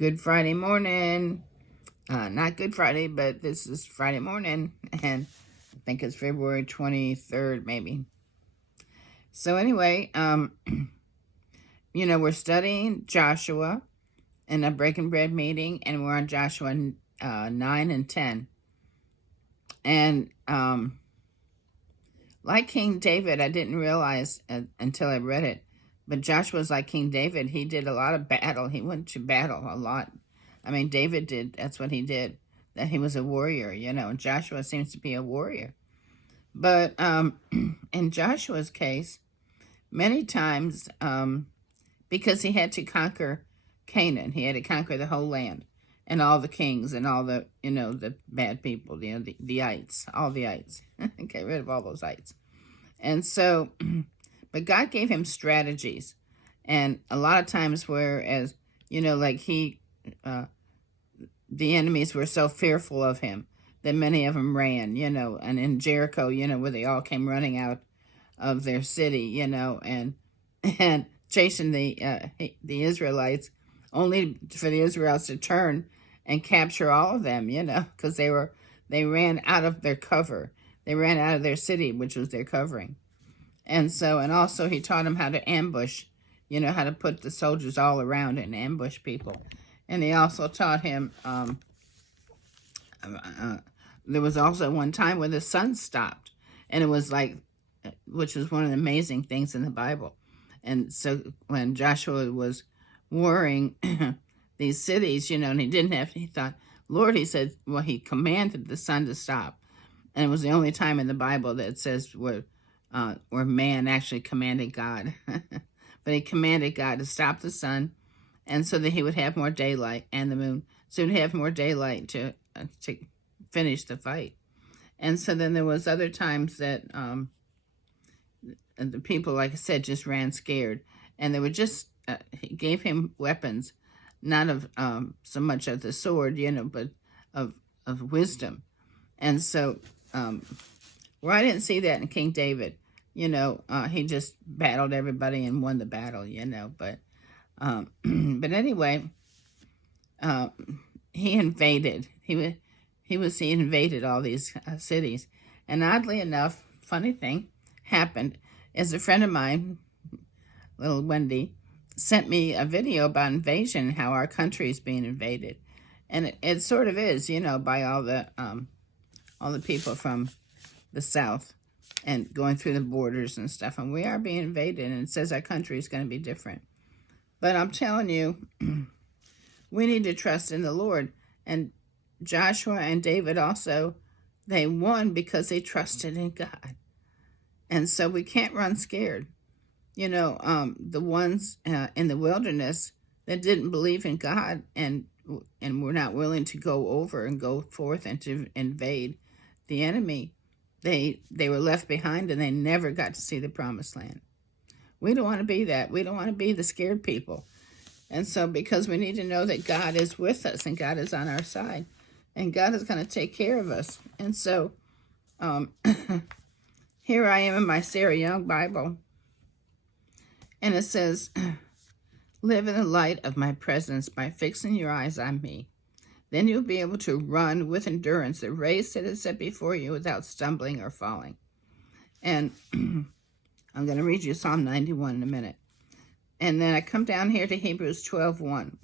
Good Friday morning. Not Good Friday, but this is Friday morning, and I think it's February 23rd, maybe. So anyway, we're studying Joshua in a Breaking Bread meeting, and we're on Joshua 9 and 10. And like King David, I didn't realize until I read it, but Joshua's like King David. He did a lot of battle. He went to battle a lot. I mean, David did. That's what he did. That he was a warrior, and Joshua seems to be a warrior. But in Joshua's case, many times, because he had to conquer Canaan, he had to conquer the whole land and all the kings and all the, the bad people, the ites, all the ites. Get rid of all those ites. And so, but God gave him strategies. And a lot of times, whereas, like the enemies were so fearful of him that many of them ran, and in Jericho, where they all came running out of their city, and chasing the Israelites, only for the Israelites to turn and capture all of them, because they ran out of their cover. They ran out of their city, which was their covering. And also he taught them how to ambush, how to put the soldiers all around and ambush people. And he also taught him, there was also one time where the sun stopped. And it was like, which was one of the amazing things in the Bible. And so when Joshua was warring these cities, and he thought, Lord, he said, well, he commanded the sun to stop. And it was the only time in the Bible that it says where man actually commanded God. But he commanded God to stop the sun, and so that he would have more daylight, and the moon, so he'd have more daylight to finish the fight. And so then there was other times that the people, like I said, just ran scared, and they were just he gave him weapons, not of so much of the sword, but of wisdom. And so where I didn't see that in King David, he just battled everybody and won the battle, but but anyway, he invaded. He invaded all these cities, and oddly enough, funny thing happened is a friend of mine, little Wendy, sent me a video about invasion, how our country is being invaded, and it sort of is, by all the people from the South and going through the borders and stuff, and we are being invaded, and it says our country is going to be different. But I'm telling you, we need to trust in the Lord. And Joshua and David also, they won because they trusted in God. And so we can't run scared. The ones in the wilderness that didn't believe in God and were not willing to go over and go forth and to invade the enemy, they were left behind, and they never got to see the promised land. We don't want to be that. We don't want to be the scared people. And so, because we need to know that God is with us and God is on our side and God is going to take care of us. And so, here I am in my Sarah Young Bible, and it says, live in the light of my presence by fixing your eyes on me. Then you'll be able to run with endurance the race that is set before you without stumbling or falling. And I'm going to read you Psalm 91 in a minute. And then I come down here to Hebrews 12:1.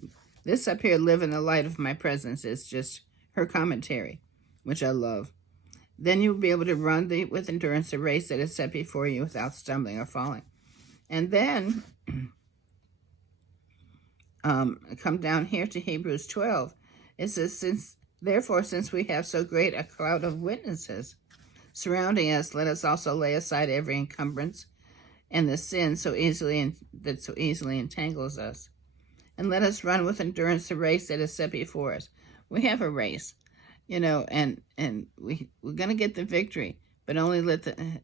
This up here, live in the light of my presence, is just her commentary, which I love. Then you'll be able to run with endurance the race that is set before you without stumbling or falling. And then come down here to Hebrews 12. It says, since we have so great a cloud of witnesses surrounding us, let us also lay aside every encumbrance and the sin that so easily entangles us. And let us run with endurance the race that is set before us. We have a race, and we're going to get the victory, but only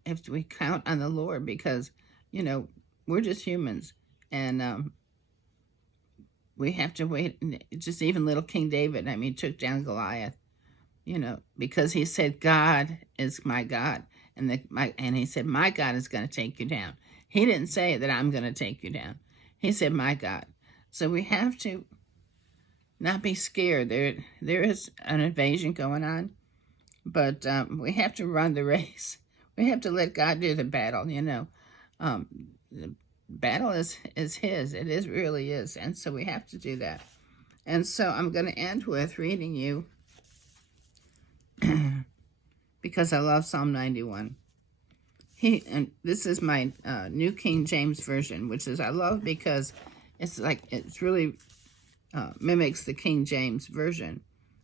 if we count on the Lord, because, we're just humans, and we have to wait. Just even little King David, took down Goliath, because he said, God is my God. And he said, my God is going to take you down. He didn't say that I'm going to take you down. He said, my God. So we have to not be scared. There is an invasion going on, but we have to run the race. We have to let God do the battle, you know. The battle is his. It is really is. And so we have to do that. And so I'm going to end with reading you, because I love Psalm 91. And this is my New King James Version, which is I love because it's really mimics the King James Version,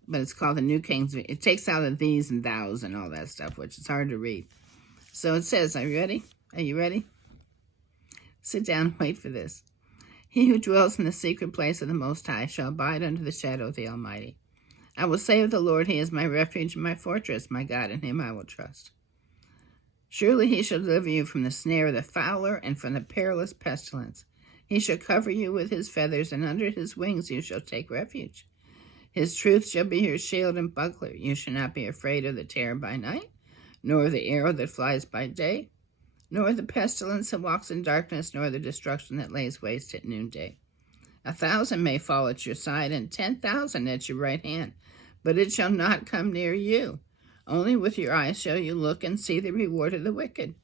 but it's called the New King. It takes out the these and thous and all that stuff, which is hard to read. So it says, are you ready? Are you ready? Sit down and wait for this. He who dwells in the secret place of the Most High shall abide under the shadow of the Almighty. I will say of the Lord, he is my refuge and my fortress, my God, in him I will trust. Surely he shall deliver you from the snare of the fowler and from the perilous pestilence. He shall cover you with his feathers, and under his wings you shall take refuge. His truth shall be your shield and buckler. You shall not be afraid of the terror by night, nor of the arrow that flies by day, nor the pestilence that walks in darkness, nor the destruction that lays waste at noonday. 1,000 may fall at your side, and 10,000 at your right hand, but it shall not come near you. Only with your eyes shall you look and see the reward of the wicked.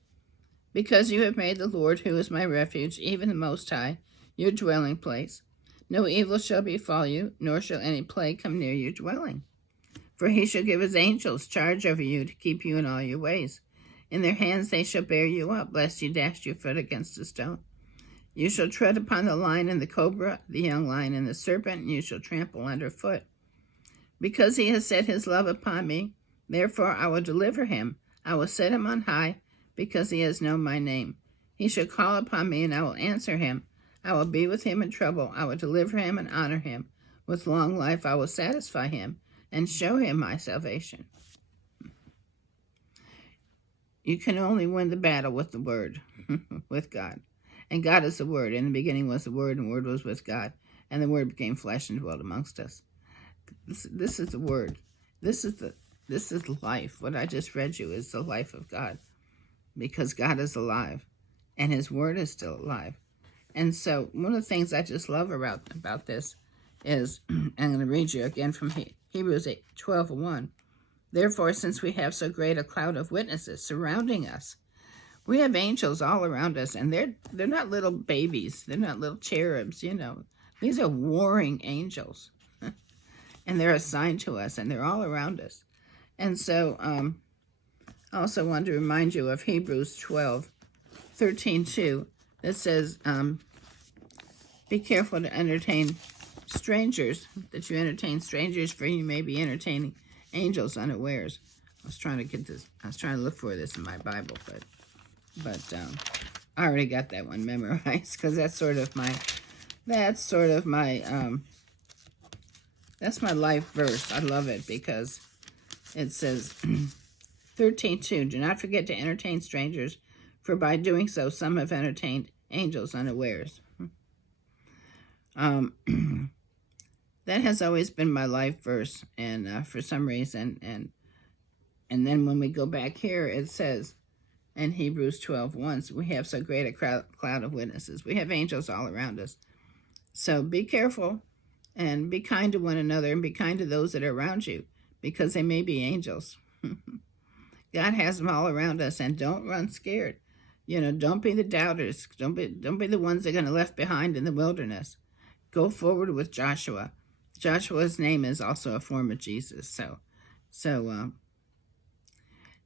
Because you have made the Lord, who is my refuge, even the Most High, your dwelling place, no evil shall befall you, nor shall any plague come near your dwelling. For he shall give his angels charge over you to keep you in all your ways. In their hands they shall bear you up, lest you dash your foot against a stone. You shall tread upon the lion and the cobra, the young lion and the serpent, and you shall trample underfoot. Because he has set his love upon me, therefore I will deliver him. I will set him on high, because he has known my name. He shall call upon me, and I will answer him. I will be with him in trouble. I will deliver him and honor him. With long life I will satisfy him and show him my salvation. You can only win the battle with the Word, with God. And God is the Word. In the beginning was the Word, and the Word was with God. And the Word became flesh and dwelt amongst us. This is the Word. This is life. What I just read you is the life of God. Because God is alive. And his Word is still alive. And so one of the things I just love about this is, I'm going to read you again from Hebrews 12:1. Therefore, since we have so great a cloud of witnesses surrounding us, we have angels all around us, and they're not little babies. They're not little cherubs, you know. These are warring angels, and they're assigned to us, and they're all around us. And so I also wanted to remind you of Hebrews 12:13-2 that says, be careful to entertain strangers, that you entertain strangers, for you may be entertaining angels unawares. I was trying to look for this in my Bible, but I already got that one memorized, because that's my life verse. I love it because it says 13:2, do not forget to entertain strangers, for by doing so some have entertained angels unawares. That has always been my life verse, and for some reason, and then when we go back here, it says in Hebrews 12:1, we have so great a cloud of witnesses. We have angels all around us. So be careful and be kind to one another, and be kind to those that are around you, because they may be angels. God has them all around us, and don't run scared. You know, don't be the doubters. Don't be the ones that are going to left behind in the wilderness. Go forward with Joshua. Joshua's name is also a form of Jesus. So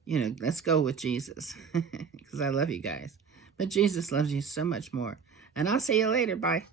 you know, let's go with Jesus, because I love you guys. But Jesus loves you so much more. And I'll see you later. Bye.